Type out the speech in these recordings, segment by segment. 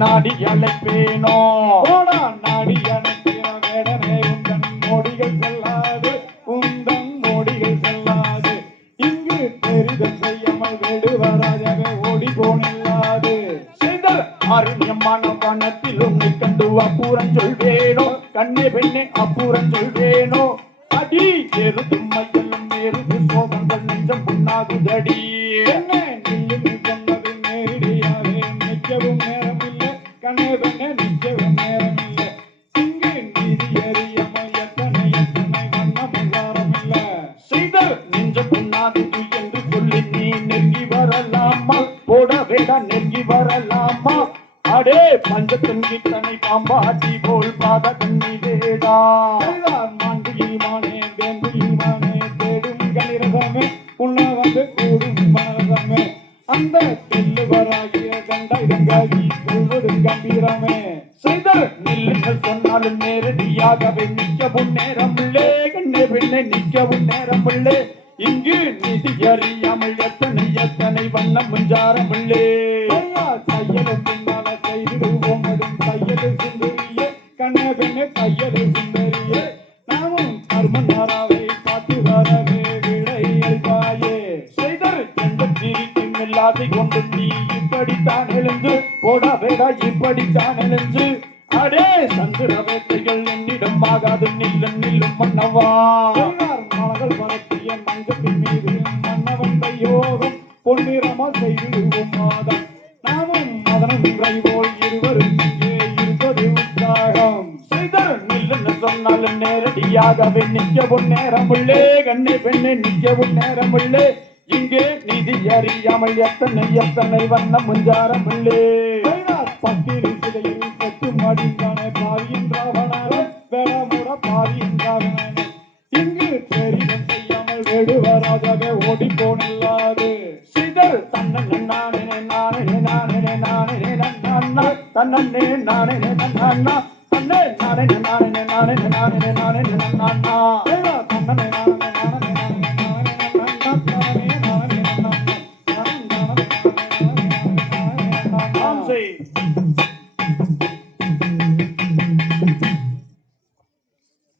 நாடி அழைப்பேனோ? நாடி அழைப்பேனோ. உந்தன் மோடிகள் செல்லாது. உந்தன் வேடுவராஜாக ஓடி போனில்லாது செய்தல் அருண்யமான வனத்தில் உன்னை கண்டு அப்புறம் சொல்வேனோ? கண்ணே பெண்ணே அப்புறம் சொல்வேனோ? அடி எருதும் மையலும் எருது சோகங்கள் நெஞ்சம் புண்ணாகுதடி என்ன? நில்லு சொன்னது நேரடியாக நிற்கவும் நேரமில்லை. கண்ணே சொல்லி நீ நெருங்கி வரலாமா? போடவேடா நெருங்கி வரலாமா? அடே பஞ்சத்தின் கிட்டனை பாம்பாட்டி போல் பாத கண்ணீரேடா மாண்டியில்மானே வேண்டியில்மானே தேடும் கலிரகமே உன்னை வந்து கூடும் மனரகமே. அந்த தெல்லுவராகிய கண்டாயிரங்காகி சொல்வது கம்பீரமே. செய்தர் நில்லுங்க சொன்னாலும் நேரடியாகவே நிற்கவும் நேரம் உள்ளே கண்ணே பெண்ணே நிற்கவும் நேரம் உள்ளே. இங்கு நிதி அறியாமல் எத்தனை எத்தனை வண்ணம் முஞ்சாரம் உள்ளே கையலும் பின்னால செய்திடுவோம் அடும் சுந்தரியே கண்ணே பெண்ணே சுந்தரியே நாமும் கர்மநாராவை காத்து வரவே விடை அல்பாயே செய்தர் எந்த திரிக்கும் இல்லாதை கொண்டு நீ இப்படித்தான் எழுந்து போடா வேடா இப்படித்தான் எழுந்து. அடே சந்திர வேட்டைகள் என்னிடம் ஆகாது நில்லும் நில்லும் மன்னவா. மலகள் வளர்த்திய மங்கத்தின் மீது மன்னவன் யோகம் பொன்னிறமா செய்திடுவோம் மாதம். நாமும் மதனும் போல் இருவரும் இங்கே இருப்பது உற்சாகம். செய்தர் சொன்னாலும் நேரடியாகவே நிற்கவும் நேரம் உள்ளே கண்ணே பெண்ணே நிற்கவும் நேரம் உள்ளே இங்கே நிதி அறியாமல் எத்தனை எத்தனை வண்ணம் முஞ்சாரம் உள்ளே பத்திரி சிலையில் செத்து மடிந்தானே பாவியின் ராவணாரே வேளமுட பாவியின் ராவணனே இங்கு நெடுவராகவே ஓடி போனில்லாது சிதறு தன்னே நானே தன்னே நானே நானே நானே நானே நானே நானே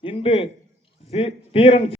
இன்று தீரன்